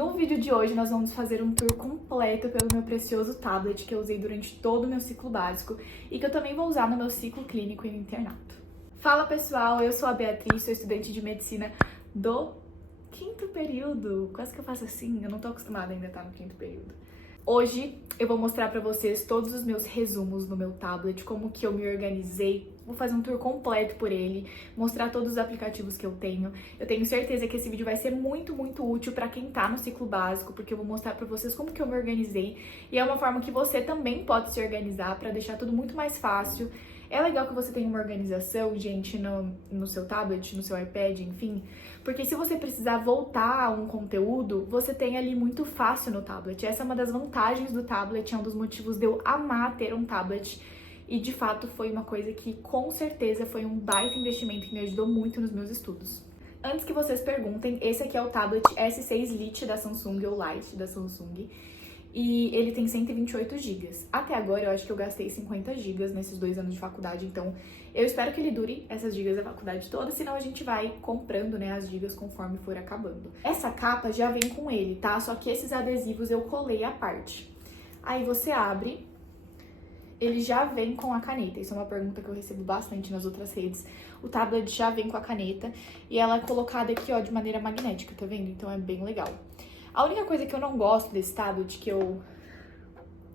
No vídeo de hoje, nós vamos fazer um tour completo pelo meu precioso tablet que eu usei durante todo o meu ciclo básico e que eu também vou usar no meu ciclo clínico e no internato. Fala pessoal, eu sou a Beatriz, sou estudante de medicina do quinto período. Quase que eu faço assim, eu não tô acostumada ainda a estar no quinto período. Hoje eu vou mostrar pra vocês todos os meus resumos no meu tablet, como que eu me organizei. Vou fazer um tour completo por ele, mostrar todos os aplicativos que eu tenho. Eu tenho certeza que esse vídeo vai ser muito útil pra quem tá no ciclo básico, porque eu vou mostrar pra vocês como que eu me organizei. E é uma forma que você também pode se organizar pra deixar tudo muito mais fácil. É legal que você tenha uma organização, gente, no seu tablet, no seu iPad, enfim. Porque se você precisar voltar a um conteúdo, você tem ali muito fácil no tablet. Essa é uma das vantagens do tablet, é um dos motivos de eu amar ter um tablet. E de fato foi uma coisa que com certeza foi um baita investimento que me ajudou muito nos meus estudos. Antes que vocês perguntem, esse aqui é o tablet S6 Lite da Samsung, ou Lite da Samsung. E ele tem 128 GB. Até agora eu acho que eu gastei 50 GB nesses 2 anos de faculdade, então eu espero que ele dure essas gigas da faculdade toda, senão a gente vai comprando, né, as gigas conforme for acabando. Essa capa já vem com ele, tá? Só que esses adesivos eu colei à parte. Aí você abre, ele já vem com a caneta. Isso é uma pergunta que eu recebo bastante nas outras redes. O tablet já vem com a caneta e ela é colocada aqui, ó, de maneira magnética, tá vendo? Então é bem legal. A única coisa que eu não gosto desse tablet, que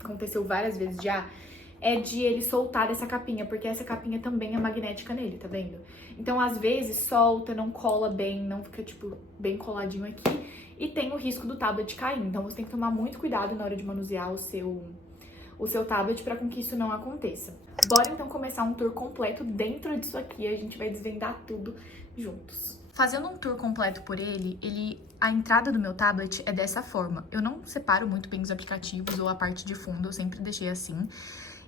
aconteceu várias vezes já, é de ele soltar essa capinha, porque essa capinha também é magnética nele, tá vendo? Então, às vezes, solta, não cola bem, não fica, tipo, bem coladinho aqui, e tem o risco do tablet cair. Então, você tem que tomar muito cuidado na hora de manusear o seu tablet para com que isso não aconteça. Bora, então, começar um tour completo dentro disso aqui, a gente vai desvendar tudo juntos. Fazendo um tour completo por ele, a entrada do meu tablet é dessa forma. Eu não separo muito bem os aplicativos ou a parte de fundo, eu sempre deixei assim.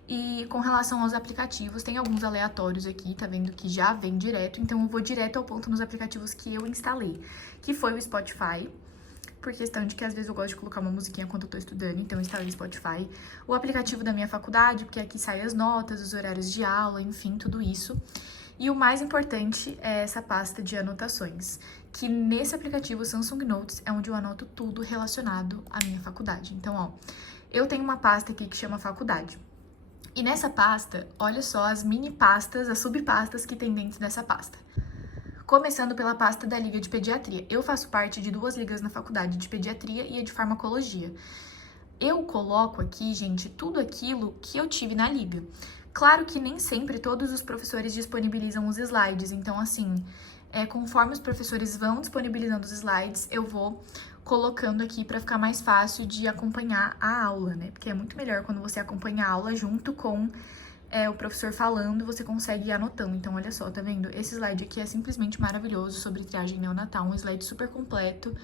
E com relação aos aplicativos, tem alguns aleatórios aqui, tá vendo que já vem direto, então eu vou direto ao ponto nos aplicativos que eu instalei, que foi o Spotify, por questão de que às vezes eu gosto de colocar uma musiquinha quando eu tô estudando, então eu instalei o Spotify. O aplicativo da minha faculdade, porque aqui saem as notas, os horários de aula, enfim, tudo isso. E o mais importante é essa pasta de anotações, que nesse aplicativo Samsung Notes é onde eu anoto tudo relacionado à minha faculdade. Então, ó, eu tenho uma pasta aqui que chama faculdade. E nessa pasta, olha só as mini pastas, as subpastas que tem dentro dessa pasta. Começando pela pasta da Liga de Pediatria. Eu faço parte de 2 ligas na faculdade, de Pediatria e a de Farmacologia. Eu coloco aqui, gente, tudo aquilo que eu tive na liga. Claro que nem sempre todos os professores disponibilizam os slides, então assim, conforme os professores vão disponibilizando os slides, eu vou colocando aqui para ficar mais fácil de acompanhar a aula, né? Porque é muito melhor quando você acompanha a aula junto com o professor falando, você consegue ir anotando. Então, olha só, tá vendo? Esse slide aqui é simplesmente maravilhoso sobre triagem neonatal, um slide super completo.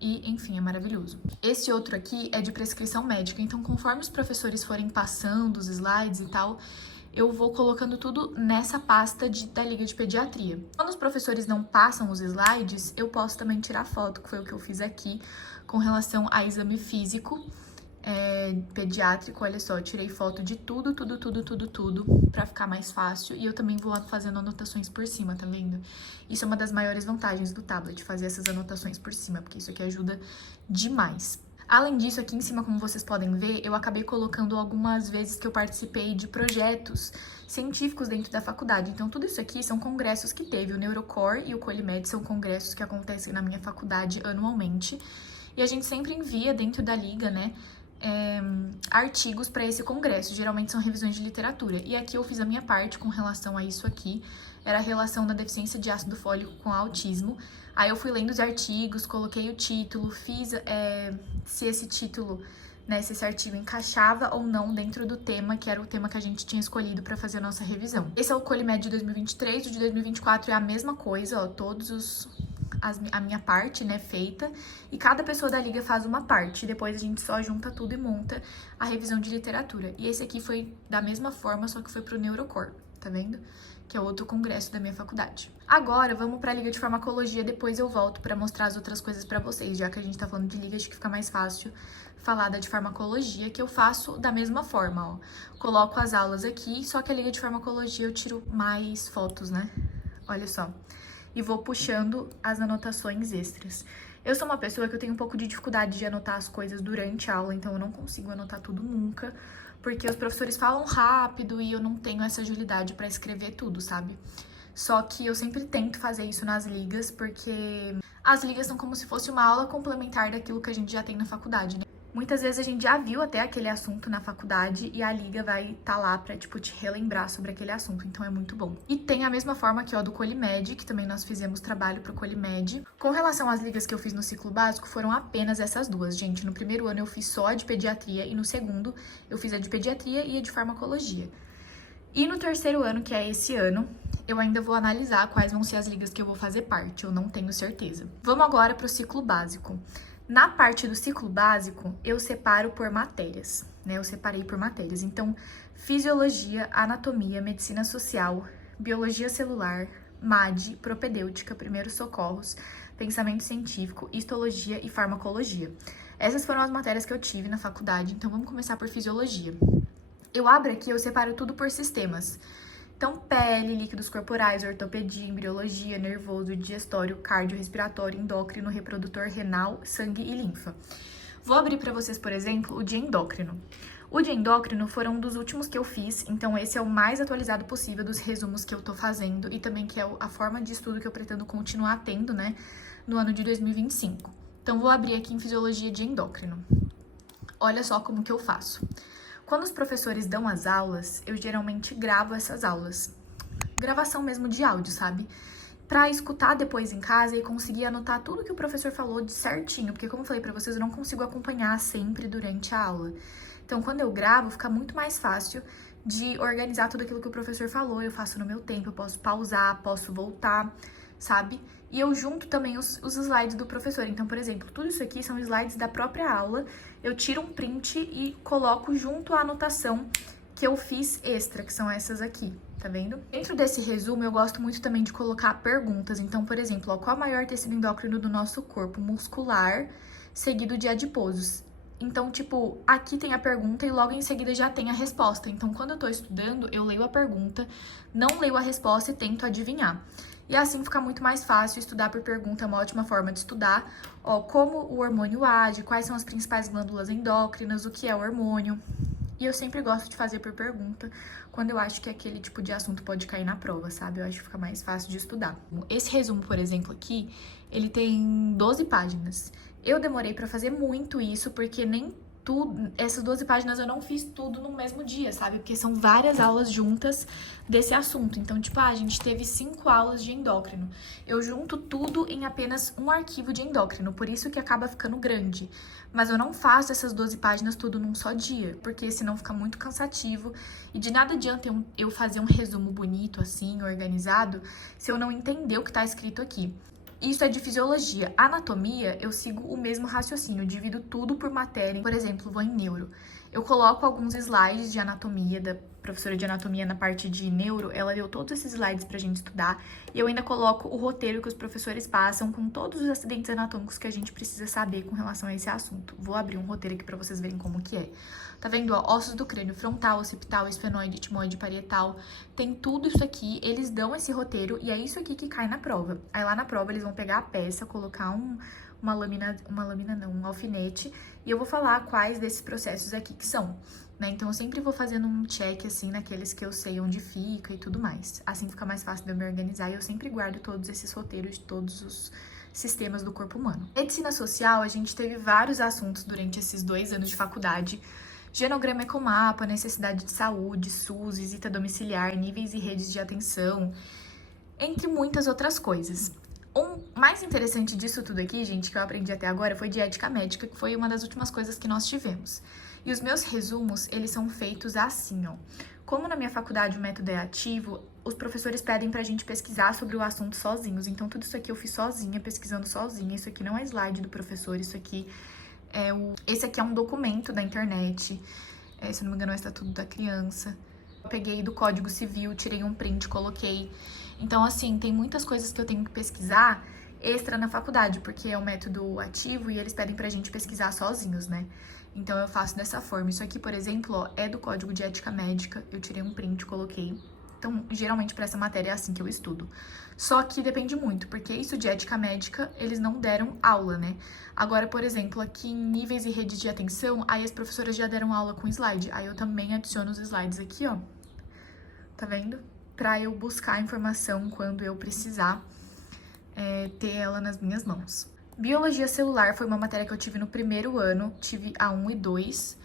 E, enfim, é maravilhoso. Esse outro aqui é de prescrição médica, então conforme os professores forem passando os slides e tal, eu vou colocando tudo nessa pasta da Liga de Pediatria. Quando os professores não passam os slides, eu posso também tirar foto, que foi o que eu fiz aqui, com relação a exame físico pediátrico. Olha só, eu tirei foto de tudo, pra ficar mais fácil. E eu também vou fazendo anotações por cima, tá vendo? Isso é uma das maiores vantagens do tablet, fazer essas anotações por cima, porque isso aqui ajuda demais. Além disso, aqui em cima, como vocês podem ver, eu acabei colocando algumas vezes que eu participei de projetos científicos dentro da faculdade. Então, tudo isso aqui são congressos que teve. O Neurocore e o Colimed são congressos que acontecem na minha faculdade anualmente. E a gente sempre envia dentro da liga, né, artigos para esse congresso, geralmente são revisões de literatura. E aqui eu fiz a minha parte com relação a isso aqui, era a relação da deficiência de ácido fólico com autismo. Aí eu fui lendo os artigos, coloquei o título, fiz se esse título, né, se esse artigo encaixava ou não dentro do tema, que era o tema que a gente tinha escolhido para fazer a nossa revisão. Esse é o Colimed de 2023, o de 2024 é a mesma coisa, ó, a minha parte, né, feita, e cada pessoa da liga faz uma parte, depois a gente só junta tudo e monta a revisão de literatura. E esse aqui foi da mesma forma, só que foi pro Neurocore, tá vendo? Que é outro congresso da minha faculdade. Agora, vamos pra Liga de Farmacologia, depois eu volto pra mostrar as outras coisas pra vocês, já que a gente tá falando de liga, acho que fica mais fácil falar da de farmacologia, que eu faço da mesma forma, ó. Coloco as aulas aqui, só que a Liga de Farmacologia eu tiro mais fotos, né? Olha só. E vou puxando as anotações extras. Eu sou uma pessoa que eu tenho um pouco de dificuldade de anotar as coisas durante a aula, então eu não consigo anotar tudo nunca, porque os professores falam rápido e eu não tenho essa agilidade pra escrever tudo, sabe? Só que eu sempre tento fazer isso nas ligas, porque as ligas são como se fosse uma aula complementar daquilo que a gente já tem na faculdade, né? Muitas vezes a gente já viu até aquele assunto na faculdade e a liga vai estar lá pra, tipo, te relembrar sobre aquele assunto, então é muito bom. E tem a mesma forma aqui, ó, do Colimed, que também nós fizemos trabalho pro Colimed. Com relação às ligas que eu fiz no ciclo básico, foram apenas essas duas, gente. No primeiro ano eu fiz só a de pediatria e no segundo eu fiz a de pediatria e a de farmacologia. E no terceiro ano, que é esse ano, eu ainda vou analisar quais vão ser as ligas que eu vou fazer parte, eu não tenho certeza. Vamos agora pro ciclo básico. Na parte do ciclo básico, eu separo por matérias, né? Eu separei por matérias. Então, fisiologia, anatomia, medicina social, biologia celular, MAD, propedêutica, primeiros socorros, pensamento científico, histologia e farmacologia. Essas foram as matérias que eu tive na faculdade, então vamos começar por fisiologia. Eu abro aqui, eu separo tudo por sistemas. Então, pele, líquidos corporais, ortopedia, embriologia, nervoso, digestório, cardiorrespiratório, endócrino, reprodutor, renal, sangue e linfa. Vou abrir para vocês, por exemplo, o de endócrino. O de endócrino foram um dos últimos que eu fiz, então esse é o mais atualizado possível dos resumos que eu tô fazendo e também que é a forma de estudo que eu pretendo continuar tendo, né, no ano de 2025. Então, vou abrir aqui em fisiologia de endócrino. Olha só como que eu faço. Quando os professores dão as aulas, eu geralmente gravo essas aulas. Gravação mesmo de áudio, sabe? Pra escutar depois em casa e conseguir anotar tudo que o professor falou de certinho, porque como eu falei pra vocês, eu não consigo acompanhar sempre durante a aula. Então, quando eu gravo, fica muito mais fácil de organizar tudo aquilo que o professor falou, eu faço no meu tempo, eu posso pausar, posso voltar, sabe? E eu junto também os slides do professor. Então, por exemplo, tudo isso aqui são slides da própria aula. Eu tiro um print e coloco junto à anotação que eu fiz extra, que são essas aqui, tá vendo? Dentro desse resumo, eu gosto muito também de colocar perguntas. Então, por exemplo, ó, qual é o maior tecido endócrino do nosso corpo? Muscular, seguido de adiposos. Então, tipo, aqui tem a pergunta e logo em seguida já tem a resposta. Então, quando eu tô estudando, eu leio a pergunta, não leio a resposta e tento adivinhar. E assim fica muito mais fácil estudar por pergunta, é uma ótima forma de estudar. Ó, como o hormônio age, quais são as principais glândulas endócrinas, o que é o hormônio. E eu sempre gosto de fazer por pergunta, quando eu acho que aquele tipo de assunto pode cair na prova, sabe? Eu acho que fica mais fácil de estudar. Esse resumo, por exemplo, aqui, ele tem 12 páginas. Eu demorei pra fazer muito isso, porque nem tudo, essas 12 páginas eu não fiz tudo no mesmo dia, sabe? Porque são várias aulas juntas desse assunto. Então, tipo, a gente teve 5 aulas de endócrino. Eu junto tudo em apenas um arquivo de endócrino, por isso que acaba ficando grande. Mas eu não faço essas 12 páginas tudo num só dia, porque senão fica muito cansativo. E de nada adianta eu fazer um resumo bonito, assim, organizado, se eu não entender o que tá escrito aqui. Isso é de fisiologia. Anatomia, eu sigo o mesmo raciocínio, eu divido tudo por matéria. Por exemplo, vou em neuro. Eu coloco alguns slides de anatomia, da professora de anatomia na parte de neuro, ela deu todos esses slides pra gente estudar. E eu ainda coloco o roteiro que os professores passam com todos os acidentes anatômicos que a gente precisa saber com relação a esse assunto. Vou abrir um roteiro aqui pra vocês verem como que é. Tá vendo, ó? Ossos do crânio frontal, occipital, esfenoide, etmoide, parietal. Tem tudo isso aqui, eles dão esse roteiro e é isso aqui que cai na prova. Aí lá na prova eles vão pegar a peça, colocar um alfinete, e eu vou falar quais desses processos aqui que são, né? Então, eu sempre vou fazendo um check, assim, naqueles que eu sei onde fica e tudo mais. Assim fica mais fácil de eu me organizar e eu sempre guardo todos esses roteiros de todos os sistemas do corpo humano. Medicina social, a gente teve vários assuntos durante esses 2 anos de faculdade. Genograma Ecomapa, necessidade de saúde, SUS, visita domiciliar, níveis e redes de atenção, entre muitas outras coisas. O mais interessante disso tudo aqui, gente, que eu aprendi até agora, foi de ética médica, que foi uma das últimas coisas que nós tivemos. E os meus resumos, eles são feitos assim, ó. Como na minha faculdade o método é ativo, os professores pedem pra gente pesquisar sobre o assunto sozinhos. Então, tudo isso aqui eu fiz sozinha, pesquisando sozinha. Isso aqui não é slide do professor, isso aqui é esse aqui é um documento da internet. Se não me engano, é o Estatuto da Criança. Eu peguei do Código Civil, tirei um print, coloquei. Então, assim, tem muitas coisas que eu tenho que pesquisar extra na faculdade, porque é um método ativo e eles pedem pra gente pesquisar sozinhos, né? Então, eu faço dessa forma. Isso aqui, por exemplo, ó, é do Código de Ética Médica. Eu tirei um print, coloquei. Então, geralmente, para essa matéria é assim que eu estudo. Só que depende muito, porque isso de ética médica, eles não deram aula, né? Agora, por exemplo, aqui em níveis e redes de atenção, aí as professoras já deram aula com slide. Aí eu também adiciono os slides aqui, ó. Tá vendo? Pra eu buscar a informação quando eu precisar ter ela nas minhas mãos. Biologia celular foi uma matéria que eu tive no primeiro ano, tive a 1 e 2.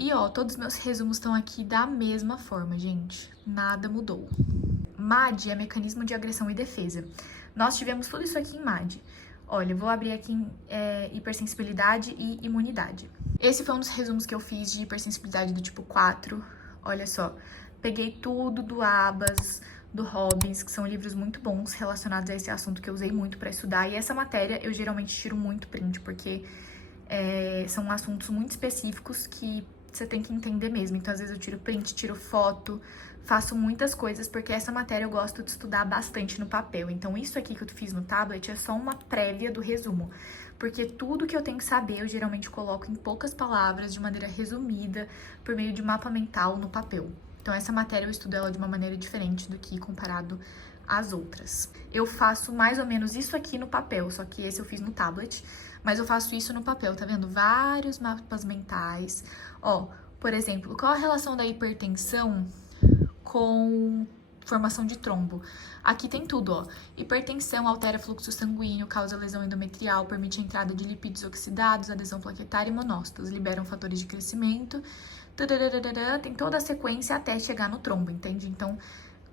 E, ó, todos os meus resumos estão aqui da mesma forma, gente. Nada mudou. MAD é mecanismo de agressão e defesa. Nós tivemos tudo isso aqui em MAD. Olha, eu vou abrir aqui em hipersensibilidade e imunidade. Esse foi um dos resumos que eu fiz de hipersensibilidade do tipo 4. Olha só, peguei tudo do Abas, do Robbins, que são livros muito bons relacionados a esse assunto que eu usei muito para estudar. E essa matéria eu geralmente tiro muito print, porque são assuntos muito específicos que você tem que entender mesmo. Então, às vezes eu tiro print, tiro foto, faço muitas coisas, porque essa matéria eu gosto de estudar bastante no papel. Então, isso aqui que eu fiz no tablet é só uma prévia do resumo, porque tudo que eu tenho que saber eu geralmente coloco em poucas palavras, de maneira resumida, por meio de mapa mental no papel. Então, essa matéria eu estudo ela de uma maneira diferente do que comparado às outras. Eu faço mais ou menos isso aqui no papel, só que esse eu fiz no tablet, mas eu faço isso no papel, tá vendo? Vários mapas mentais. Ó, por exemplo, qual a relação da hipertensão com formação de trombo? Aqui tem tudo, ó. Hipertensão altera fluxo sanguíneo, causa lesão endometrial, permite a entrada de lipídios oxidados, adesão plaquetária e monócitos, liberam fatores de crescimento, tem toda a sequência até chegar no trombo, entende? Então,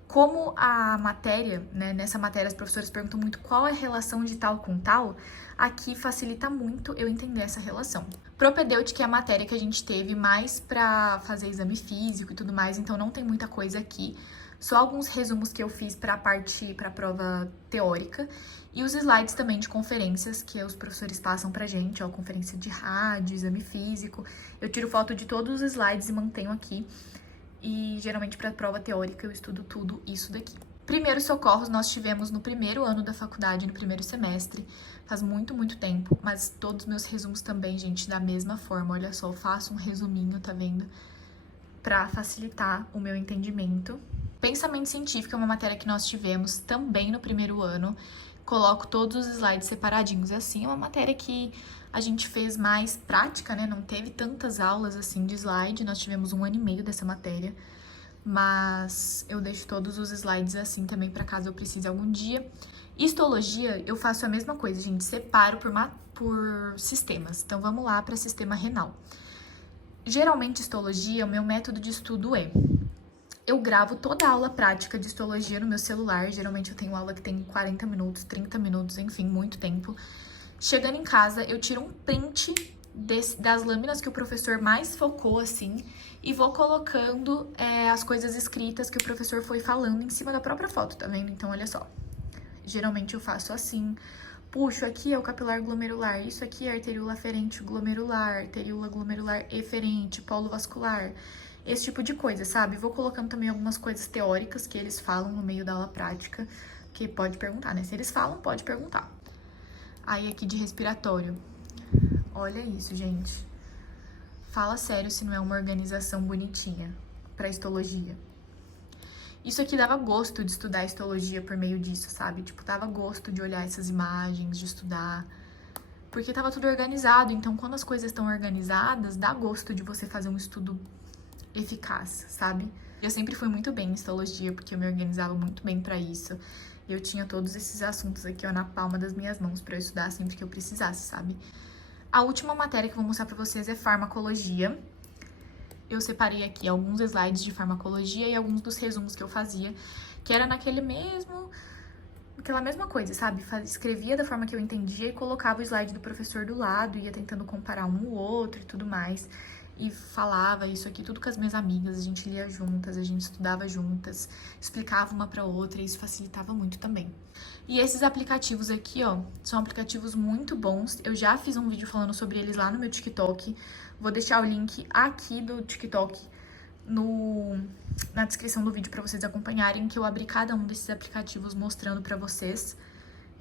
como a matéria, né, nessa matéria as professoras perguntam muito qual é a relação de tal com tal, aqui facilita muito eu entender essa relação. Propedêutica é a matéria que a gente teve mais pra fazer exame físico e tudo mais, então não tem muita coisa aqui. Só alguns resumos que eu fiz pra prova teórica. E os slides também de conferências que os professores passam pra gente, ó, conferência de rádio, exame físico. Eu tiro foto de todos os slides e mantenho aqui. E geralmente para prova teórica eu estudo tudo isso daqui. Primeiros socorros nós tivemos no primeiro ano da faculdade, no primeiro semestre. Faz muito, muito tempo, mas todos os meus resumos também, gente, da mesma forma. Olha só, eu faço um resuminho, tá vendo? Pra facilitar o meu entendimento. Pensamento científico é uma matéria que nós tivemos também no primeiro ano. Coloco todos os slides separadinhos assim. É uma matéria que a gente fez mais prática, né? Não teve tantas aulas assim de slide. Nós tivemos 1 ano e meio dessa matéria. Mas eu deixo todos os slides assim também para caso eu precise algum dia. Histologia, eu faço a mesma coisa, gente. Separo por sistemas. Então, vamos lá para sistema renal. Geralmente, histologia, o meu método de estudo é... Eu gravo toda a aula prática de histologia no meu celular. Geralmente eu tenho aula que tem 40 minutos, 30 minutos, enfim, muito tempo. Chegando em casa, eu tiro um print das lâminas que o professor mais focou, assim, e vou colocando as coisas escritas que o professor foi falando em cima da própria foto, tá vendo? Então, olha só. Geralmente eu faço assim. Puxo, aqui é o capilar glomerular, isso aqui é a arteríola aferente glomerular, arteríola glomerular eferente, polo vascular... Esse tipo de coisa, sabe? Vou colocando também algumas coisas teóricas que eles falam no meio da aula prática, que pode perguntar, né? Se eles falam, pode perguntar. Aí aqui de respiratório. Olha isso, gente. Fala sério se não é uma organização bonitinha pra histologia. Isso aqui dava gosto de estudar histologia por meio disso, sabe? Tipo, dava gosto de olhar essas imagens, de estudar. Porque tava tudo organizado, então quando as coisas estão organizadas, dá gosto de você fazer um estudo eficaz, sabe? Eu sempre fui muito bem em histologia, porque eu me organizava muito bem pra isso. Eu tinha todos esses assuntos aqui, ó, na palma das minhas mãos pra eu estudar sempre que eu precisasse, sabe? A última matéria que eu vou mostrar pra vocês é farmacologia. Eu separei aqui alguns slides de farmacologia e alguns dos resumos que eu fazia, que era aquela mesma coisa, sabe? Escrevia da forma que eu entendia e colocava o slide do professor do lado, ia tentando comparar um no outro e tudo mais. E falava isso aqui tudo com as minhas amigas, a gente lia juntas, a gente estudava juntas, explicava uma pra outra e isso facilitava muito também. E esses aplicativos aqui, ó, são aplicativos muito bons. Eu já fiz um vídeo falando sobre eles lá no meu TikTok. Vou deixar o link aqui do TikTok na descrição do vídeo pra vocês acompanharem, que eu abri cada um desses aplicativos mostrando pra vocês.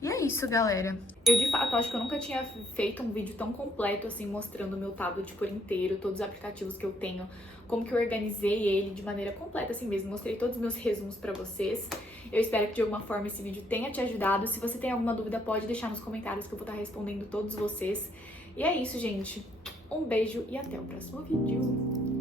E é isso, galera. Eu, de fato, acho que eu nunca tinha feito um vídeo tão completo, assim, mostrando o meu tablet por inteiro, todos os aplicativos que eu tenho, como que eu organizei ele de maneira completa, assim mesmo. Mostrei todos os meus resumos pra vocês. Eu espero que, de alguma forma, esse vídeo tenha te ajudado. Se você tem alguma dúvida, pode deixar nos comentários que eu vou estar respondendo todos vocês. E é isso, gente. Um beijo e até o próximo vídeo.